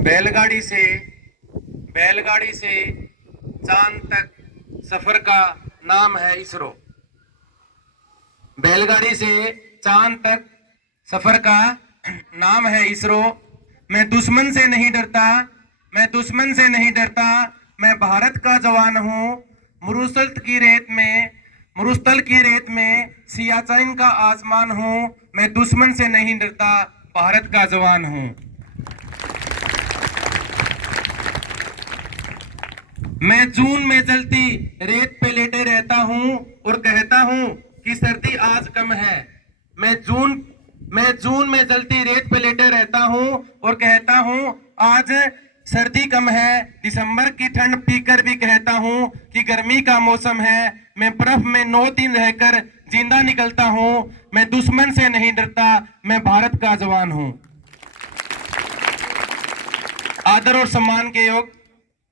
बैलगाड़ी से बैलगाड़ी से चांद तक सफर का नाम है इसरो। बैलगाड़ी से चांद तक सफर का नाम है इसरो। मैं दुश्मन से नहीं डरता, मैं दुश्मन से नहीं डरता, मैं भारत का जवान हूँ। मुरुस्तल की रेत में सियाचिन का आसमान हूँ। मैं दुश्मन से नहीं डरता, भारत का जवान हूँ। मैं जून में जलती रेत पे लेटे रहता हूँ और कहता हूँ कि सर्दी आज कम है। मैं जून में जलती रेत पे लेटे रहता हूँ और कहता हूँ आज सर्दी कम है। दिसंबर की ठंड पीकर भी कहता हूँ कि गर्मी का मौसम है। मैं बर्फ में 9 दिन रहकर जिंदा निकलता हूँ। मैं दुश्मन से नहीं डरता, मैं भारत का जवान हूँ। आदर और सम्मान के योग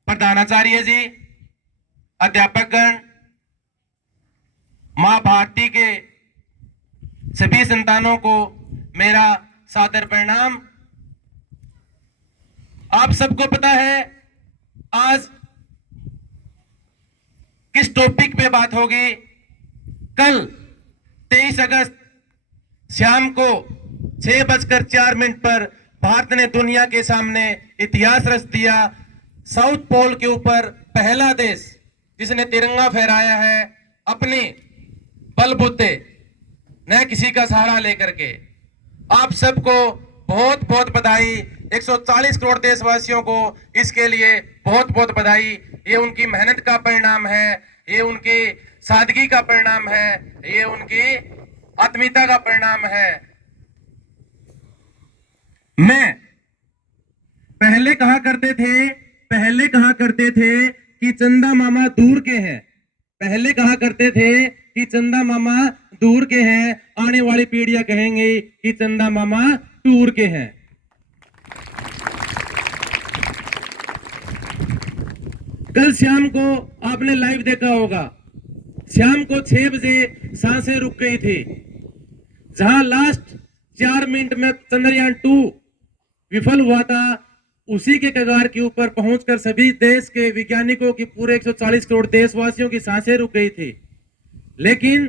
प्रधानाचार्य जी, अध्यापकगण, मां भारती के सभी संतानों को मेरा सादर प्रणाम। आप सबको पता है आज किस टॉपिक पे बात होगी। कल 23 अगस्त शाम को 6:04 पर भारत ने दुनिया के सामने इतिहास रच दिया। साउथ पोल के ऊपर पहला देश जिसने तिरंगा फहराया है अपने बलबूते, न किसी का सहारा लेकर के। आप सबको बहुत बहुत बधाई। 140 करोड़ देशवासियों को इसके लिए बहुत बहुत बधाई। ये उनकी मेहनत का परिणाम है, ये उनकी सादगी का परिणाम है, ये उनकी आत्मीयता का परिणाम है। मैं पहले कहा करते थे कि चंदा मामा दूर के हैं। पहले कहा करते थे कि चंदा मामा दूर के हैं। आने वाली पीढ़ियां कहेंगे कि चंदा मामा टूर के हैं। कल शाम को आपने लाइव देखा होगा, शाम को 6 बजे सांसें रुक गई थी। जहां लास्ट 4 मिनट में चंद्रयान 2 विफल हुआ था, उसी के कगार के ऊपर पहुंचकर सभी देश के वैज्ञानिकों की, पूरे 140 करोड़ देशवासियों की सांसें रुक गई थी। लेकिन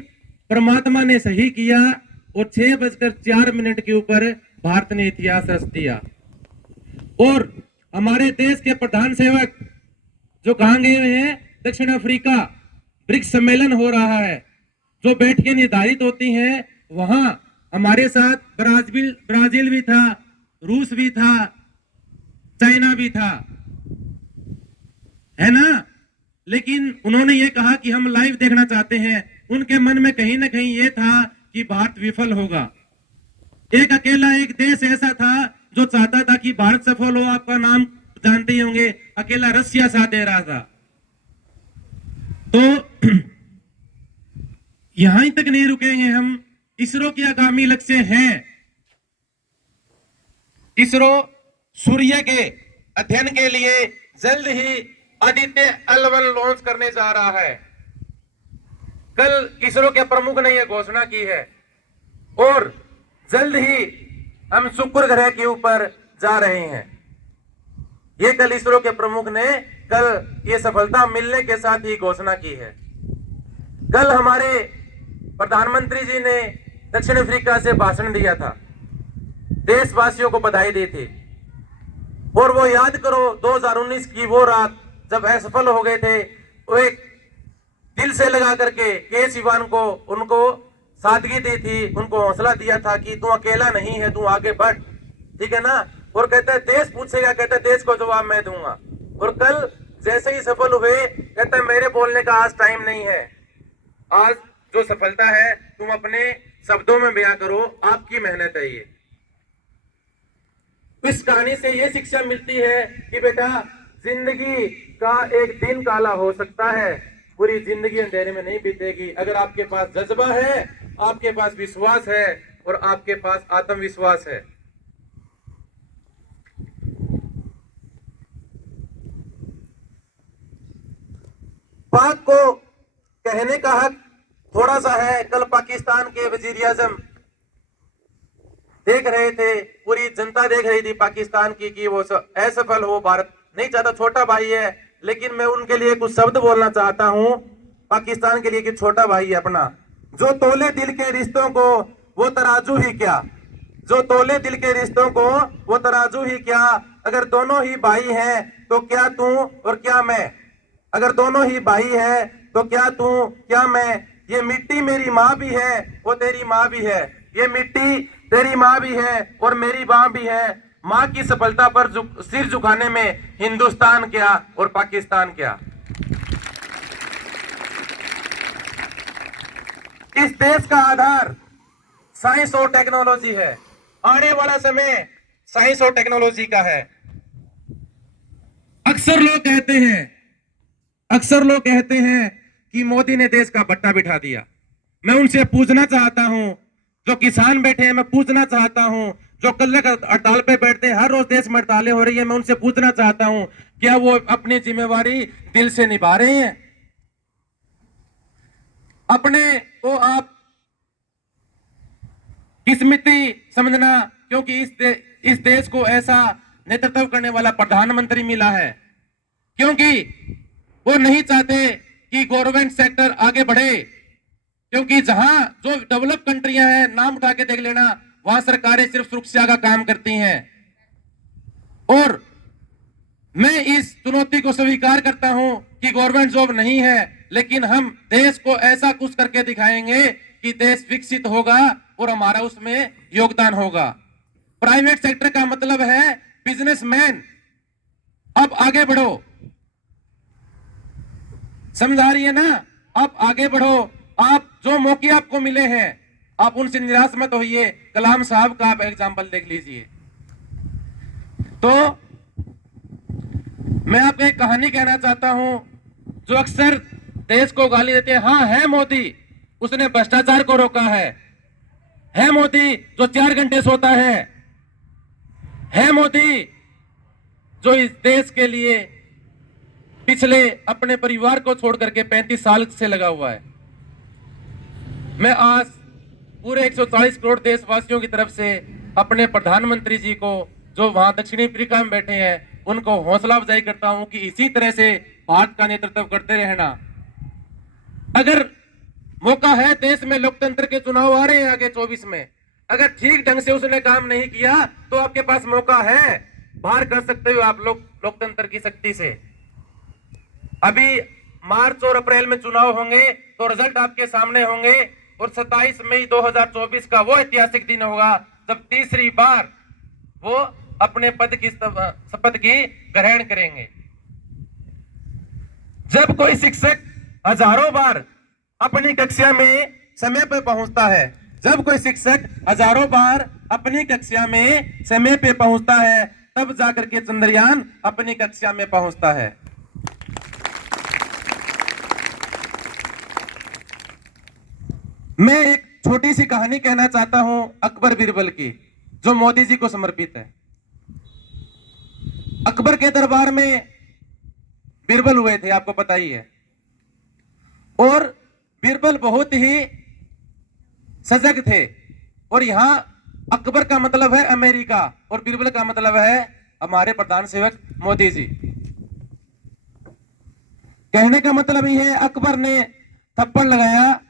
परमात्मा ने सही किया और 6:04 के ऊपर भारत ने इतिहास रच दिया। और हमारे देश के प्रधान सेवक जो कहां गए हुए हैं, दक्षिण अफ्रीका, ब्रिक्स सम्मेलन हो रहा है, जो बैठकें निर्धारित होती हैं वहां हमारे साथ ब्राजील भी था, रूस भी था, चाइना भी था, है ना। लेकिन उन्होंने ये कहा कि हम लाइव देखना चाहते हैं। उनके मन में कहीं ना कहीं ये था कि भारत विफल होगा। एक अकेला एक देश ऐसा था जो चाहता था कि भारत सफल हो। आपका नाम जानते ही होंगे, अकेला रसिया साथ दे रहा था। तो यहां तक नहीं रुकेंगे हम। इसरो के आगामी लक्ष्य हैं, इसरो सूर्य के अध्ययन के लिए जल्द ही आदित्य L1 लॉन्च करने जा रहा है। कल इसरो के प्रमुख ने यह घोषणा की है और जल्द ही हम शुक्र ग्रह के ऊपर जा रहे हैं। ये कल इसरो के प्रमुख ने कल ये सफलता मिलने के साथ ही घोषणा की है। कल हमारे प्रधानमंत्री जी ने दक्षिण अफ्रीका से भाषण दिया था, देशवासियों को बधाई दी थी। और वो याद करो 2019 की वो रात जब असफल हो गए थे, वो एक दिल से लगा करके के सिवान को उनको सादगी दी थी, उनको हौसला दिया था कि तू अकेला नहीं है, तू आगे बढ़, ठीक है ना। और कहते हैं देश पूछेगा, कहते हैं देश को जवाब मैं दूंगा। और कल जैसे ही सफल हुए, कहते हैं मेरे बोलने का आज टाइम नहीं है, आज जो सफलता है तुम अपने शब्दों में बयां करो, आपकी मेहनत है ये। इस कहानी से ये शिक्षा मिलती है कि बेटा जिंदगी का एक दिन काला हो सकता है, पूरी जिंदगी अंधेरे में नहीं बीतेगी। अगर आपके पास जज्बा है, आपके पास विश्वास है और आपके पास आत्मविश्वास है। पाक को कहने का हक थोड़ा सा है, कल पाकिस्तान के वजीर आजम देख रहे थे, पूरी जनता देख रही थी पाकिस्तान की कि वो असफल हो, भारत नहीं चाहता, छोटा भाई है, लेकिन मैं उनके लिए कुछ शब्द बोलना चाहता हूं पाकिस्तान के लिए कि छोटा भाई है अपना, जो तोले दिल के रिश्तों को वो तराजू ही क्या, जो तोले दिल के रिश्तों को वो तराजू ही क्या, अगर दोनों ही भाई हैं तो क्या तू और क्या मैं, अगर दोनों ही भाई है तो क्या तू क्या मैं, ये मिट्टी मेरी माँ भी है वो तेरी माँ भी है, ये मिट्टी तेरी माँ भी है और मेरी माँ भी है, माँ की सफलता पर सिर झुकाने में हिंदुस्तान क्या और पाकिस्तान क्या। इस देश का आधार साइंस और टेक्नोलॉजी है, आने वाला समय साइंस और टेक्नोलॉजी का है। अक्सर लोग कहते हैं कि मोदी ने देश का बट्टा बिठा दिया। मैं उनसे पूछना चाहता हूं, जो किसान बैठे हैं, मैं पूछना चाहता हूं, जो कल हड़ताल पे बैठते हैं, हर रोज देश में हड़तालें हो रही है, मैं उनसे पूछना चाहता हूं, क्या वो अपनी जिम्मेवारी दिल से निभा रहे हैं? अपने को आप किस्मती समझना, क्योंकि इस देश को ऐसा नेतृत्व करने वाला प्रधानमंत्री मिला है, क्योंकि वो नहीं चाहते कि गवर्नमेंट सेक्टर आगे बढ़े, क्योंकि जहां जो डेवलप कंट्रियां हैं, नाम उठा के देख लेना, वहां सरकारें सिर्फ सुरक्षा का काम करती हैं। और मैं इस चुनौती को स्वीकार करता हूं कि गवर्नमेंट जॉब नहीं है, लेकिन हम देश को ऐसा कुछ करके दिखाएंगे कि देश विकसित होगा और हमारा उसमें योगदान होगा। प्राइवेट सेक्टर का मतलब है बिजनेसमैन, अब आगे बढ़ो, समझा रही है ना, आप आगे बढ़ो, आप जो मौके आपको मिले हैं आप उनसे निराश मत होइए। कलाम साहब का आप एग्जाम्पल देख लीजिए। तो मैं आपको एक कहानी कहना चाहता हूं, जो अक्सर देश को गाली देते हैं, हाँ है मोदी, उसने भ्रष्टाचार को रोका है मोदी जो 4 घंटे सोता है मोदी जो इस देश के लिए पिछले अपने परिवार को छोड़ करके 35 साल से लगा हुआ है। मैं आज पूरे 140 करोड़ देशवासियों की तरफ से अपने प्रधानमंत्री जी को, जो वहां दक्षिणी अफ्रीका में बैठे हैं, उनको हौसला अफजाई करता हूं कि इसी तरह से भारत का नेतृत्व करते रहना। अगर मौका है, देश में लोकतंत्र के चुनाव आ रहे हैं आगे 24 में, अगर ठीक ढंग से उसने काम नहीं किया तो आपके पास मौका है, बाहर कर सकते हो आप लोग लोकतंत्र की शक्ति से। अभी मार्च और अप्रैल में चुनाव होंगे तो रिजल्ट आपके सामने होंगे, और 27 मई 2024 का वो ऐतिहासिक दिन होगा जब तीसरी बार वो अपने पद की शपथ की ग्रहण करेंगे। जब कोई शिक्षक हजारों बार अपनी कक्षा में समय पर पहुंचता है, जब कोई शिक्षक हजारों बार अपनी कक्षा में समय पे पहुंचता है, तब जाकर के चंद्रयान अपनी कक्षा में पहुंचता है। मैं एक छोटी सी कहानी कहना चाहता हूं अकबर बीरबल की, जो मोदी जी को समर्पित है। अकबर के दरबार में बीरबल हुए थे, आपको पता ही है, और बीरबल बहुत ही सजग थे। और यहां अकबर का मतलब है अमेरिका और बीरबल का मतलब है हमारे प्रधान सेवक मोदी जी। कहने का मतलब यह है, अकबर ने थप्पड़ लगाया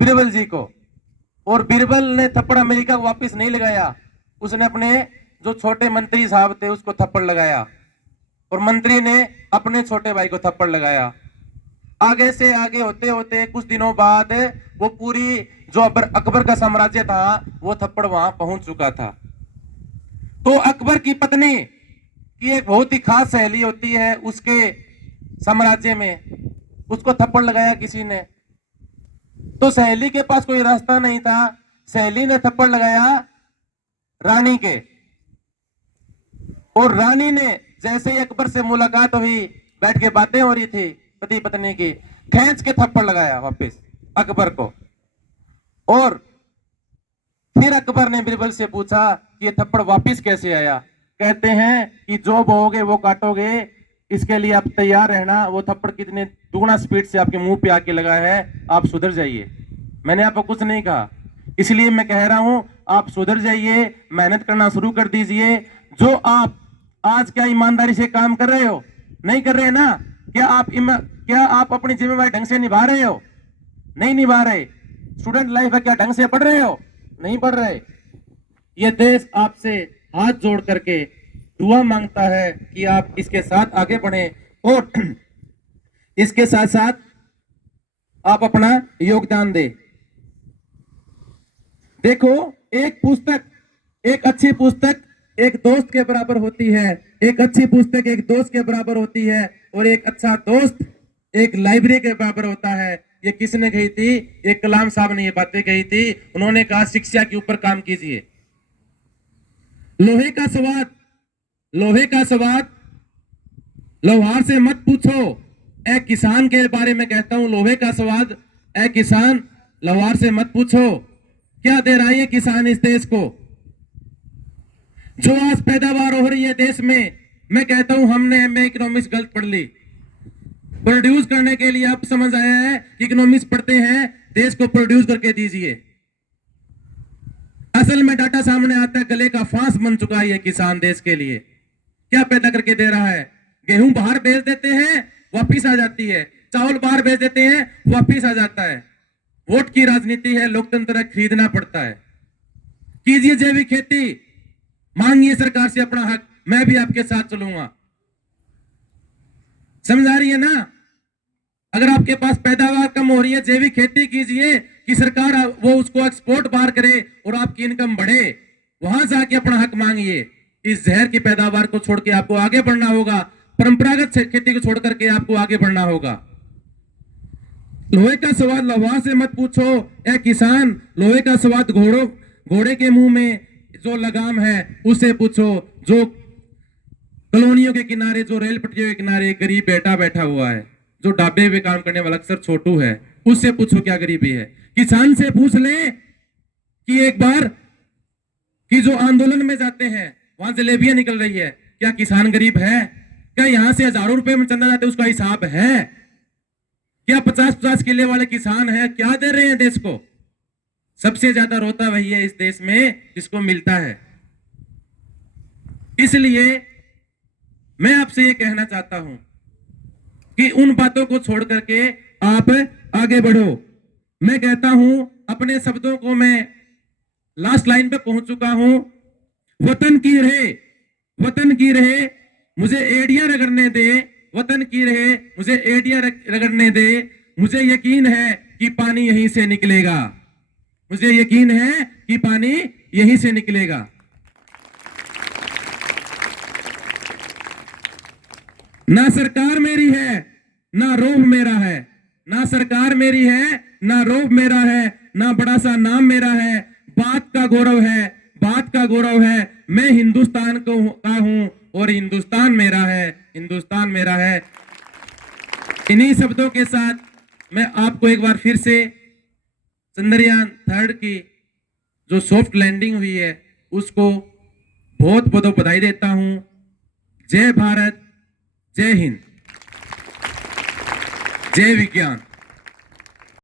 बीरबल जी को, और बीरबल ने थप्पड़ अमेरिका को वापस नहीं लगाया, उसने अपने जो छोटे मंत्री साहब थे उसको थप्पड़ लगाया, और मंत्री ने अपने छोटे भाई को थप्पड़ लगाया। आगे से आगे होते होते कुछ दिनों बाद वो पूरी जो अकबर का साम्राज्य था वो थप्पड़ वहां पहुंच चुका था। तो अकबर की पत्नी की एक बहुत ही खास सहेली होती है उसके साम्राज्य में, उसको थप्पड़ लगाया किसी ने। तो सहेली के पास कोई रास्ता नहीं था, सहेली ने थप्पड़ लगाया रानी के, और रानी ने जैसे ही अकबर से मुलाकात हुई, बैठ के बातें हो रही थी पति पत्नी की, खींच के थप्पड़ लगाया वापस अकबर को। और फिर अकबर ने बीरबल से पूछा कि ये थप्पड़ वापस कैसे आया? कहते हैं कि जो बोओगे वो काटोगे, इसके लिए आप तैयार रहना। वो थप्पड़ कितने दुगना स्पीड से आपके मुंह पे आके लगा है, आप सुधर जाइए। मैंने आपको कुछ नहीं कहा, इसलिए मैं कह रहा हूं आप सुधर जाइए, मेहनत करना शुरू कर दीजिए। जो आप आज क्या ईमानदारी से काम कर रहे हो, नहीं कर रहे ना? क्या आप अपनी जिम्मेवारी ढंग से निभा रहे हो? नहीं निभा रहे। स्टूडेंट लाइफ है, क्या ढंग से पढ़ रहे हो? नहीं पढ़ रहे। ये देश आपसे हाथ जोड़ करके दुआ मांगता है कि आप इसके साथ आगे बढ़े और इसके साथ साथ आप अपना योगदान दें। देखो, एक पुस्तक, एक अच्छी पुस्तक एक दोस्त के बराबर होती है, एक अच्छी पुस्तक एक दोस्त के बराबर होती है, और एक अच्छा दोस्त एक लाइब्रेरी के बराबर होता है। ये किसने कही थी? एक कलाम साहब ने ये बातें कही थी। उन्होंने कहा शिक्षा के ऊपर काम कीजिए। लोहे का स्वाद, लोहे का स्वाद लोहार से मत पूछो। ए किसान के बारे में कहता हूं, लोहे का स्वाद ए किसान लोहार से मत पूछो। क्या दे रहा है किसान इस देश को? जो आज पैदावार हो रही है देश में, मैं कहता हूं हमने एमए इकोनॉमिक्स गलत पढ़ ली। प्रोड्यूस करने के लिए अब समझ आया है कि इकोनॉमिक्स पढ़ते हैं, देश को प्रोड्यूस करके दीजिए। असल में डाटा सामने आता है, गले का फांस बन चुका है ये किसान देश के लिए। क्या पैदा करके दे रहा है? गेहूं बाहर भेज देते हैं, वापिस आ जाती है। चावल बाहर भेज देते हैं, वापिस आ जाता है। वोट की राजनीति है, लोकतंत्र है, खरीदना पड़ता है। कीजिए जैविक खेती, मांगिए सरकार से अपना हक, मैं भी आपके साथ चलूंगा। समझ आ रही है ना? अगर आपके पास पैदावार कम हो रही है, जैविक खेती कीजिए कि सरकार वो उसको एक्सपोर्ट बाहर करे और आपकी इनकम बढ़े। वहां जाके अपना हक मांगिए। इस जहर की पैदावार को छोड़ के आपको आगे बढ़ना होगा। परंपरागत खेती को छोड़ करके आपको आगे बढ़ना होगा। लोहे का स्वाद लोहार से मत पूछो ए किसान, लोहे का स्वाद घोड़े के मुंह में जो लगाम है उसे पूछो। जो कॉलोनियों के किनारे, जो रेल पटरियों के किनारे गरीब बेटा बैठा हुआ है, जो ढाबे पे काम करने वाला अक्सर छोटू है, उससे पूछो क्या गरीबी है। किसान से पूछ ले कि एक बार कि जो आंदोलन में जाते हैं वहां जलेबियां निकल रही है, क्या किसान गरीब है? क्या यहां से हजारों रुपए में चंदा जाते उसका हिसाब है? क्या 50-50 किले वाले किसान है? क्या दे रहे हैं देश को? सबसे ज्यादा रोता वही है इस देश में जिसको मिलता है। इसलिए मैं आपसे ये कहना चाहता हूं कि उन बातों को छोड़ करके आप आगे बढ़ो। मैं कहता हूं, अपने शब्दों को मैं लास्ट लाइन पे पहुंच चुका हूं। वतन की रहे, वतन की रहे, मुझे एड़ियां रगड़ने दे, वतन की रहे, मुझे एड़ियां रगड़ने दे। मुझे यकीन है कि पानी यहीं से निकलेगा, मुझे यकीन है कि पानी यहीं से निकलेगा। ना सरकार मेरी है, ना रोब मेरा है, ना सरकार मेरी है, ना रोब मेरा है, ना बड़ा सा नाम मेरा है। बात का गौरव है, बात का गौरव है। मैं हिंदुस्तान का हूं और हिंदुस्तान मेरा है, हिंदुस्तान मेरा है। इन्हीं शब्दों के साथ मैं आपको एक बार फिर से चंद्रयान 3 की जो सॉफ्ट लैंडिंग हुई है उसको बहुत बहुत बधाई देता हूं। जय भारत, जय हिंद, जय विज्ञान।